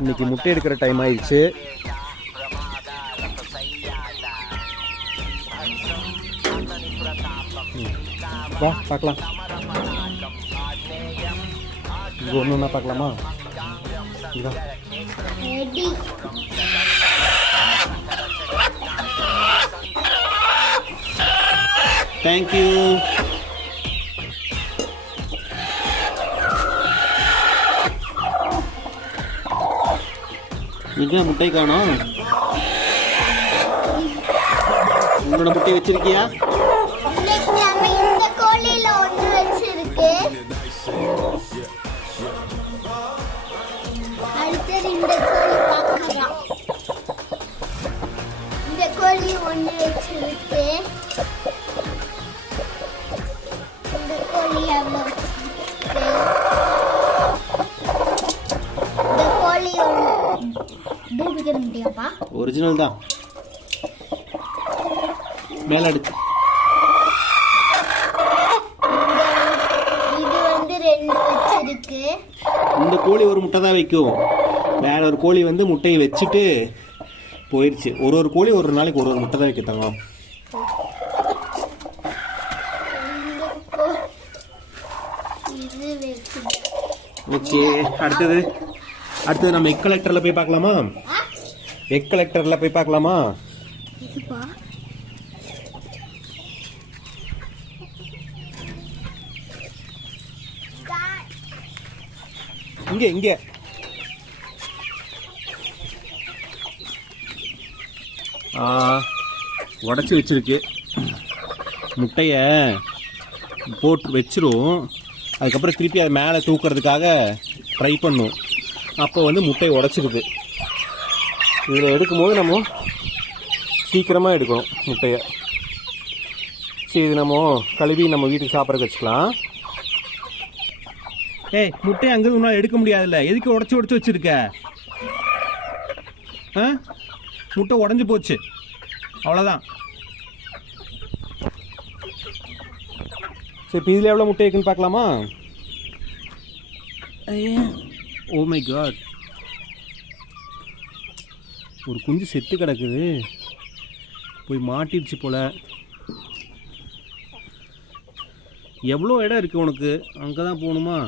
இன்னைக்கு முட்டை எடுக்கிற டைம் ஆயிடுச்சு. வா பார்க்கலாம். இங்கே ஒன்று ஒன்றா பார்க்கலாமா? இங்கே தேங்க்யூ. இங்கே முட்டை காணோம். உங்களோட முட்டை வச்சிருக்கியா? இந்த கோழி ஒன்று வச்சிருக்கு. இந்த கோழி எவ்வளோ வச்சிருக்கு? இந்த கோழி டூப்ளிகேட் முடியாப்பா? ஒரிஜினல் தான். மேல அடுத்து இது வந்து 2 வச்சிருக்கு. இந்த கோழி ஒரு முட்டை தான் வைக்கும். வேற ஒரு கோழி வந்து முட்டையை வச்சுட்டு போயிடுச்சு. ஒரு கோழி ஒரு நாளைக்கு ஒரு முட்டை தான் வைக்கத்தாங்க. வச்சு அடுத்தது நம்ம எக் கலெக்டர்ல போய் பார்க்கலாமா? எக் கலெக்டர்ல போய் பார்க்கலாமா? இங்கே உடச்சி வச்சிருக்கு. முட்டையை போட்டு வச்சிரும். அதுக்கப்புறம் திருப்பி அதை மேலே தூக்கிறதுக்காக ட்ரை பண்ணும். அப்போ வந்து முட்டையை உடச்சிருக்கு. இதில் எடுக்கும்போது நம்ம சீக்கிரமாக எடுக்கணும் முட்டையை. சரி, இது நம்ம கழுவி நம்ம வீட்டுக்கு சாப்பிட்றதுக்கு வச்சுக்கலாம். ஏய், முட்டையை அங்கேருந்து ஒன்றால் எடுக்க முடியாதுல்ல. எதுக்கு உடச்சி வச்சுருக்க? முட்டை உடஞ்சி போச்சு, அவ்வளோதான். சரி, இப்போ இதில் எவ்வளோ முட்டை இருக்குன்னு பார்க்கலாமா? ஓ மை காட், ஒரு குஞ்சு செத்து கிடக்குது. போய் மாட்டிடுச்சு போல. எவ்வளோ இடம் இருக்குது உனக்கு? அங்கே தான் போகணுமா?